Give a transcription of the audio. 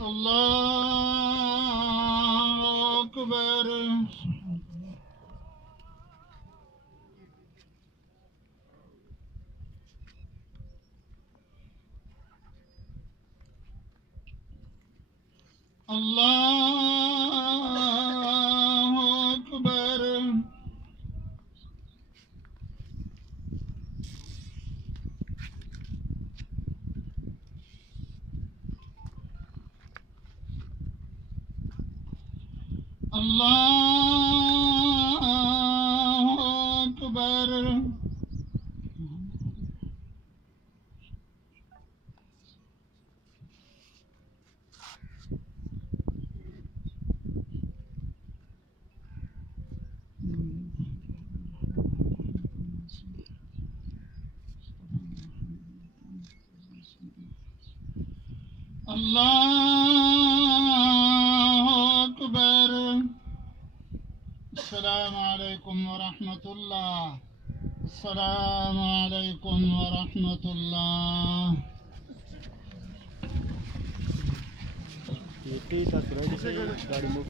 अल्लाहु अकबर। अल्लाहु अकबर। अल्लाहु अकबर। अल्लाहु अकबर। अस्सलामु अलैकुम वरहमतुल्लाह। अस्सलामु अलैकुम वरहमतुल्लाह। ये गाड़ी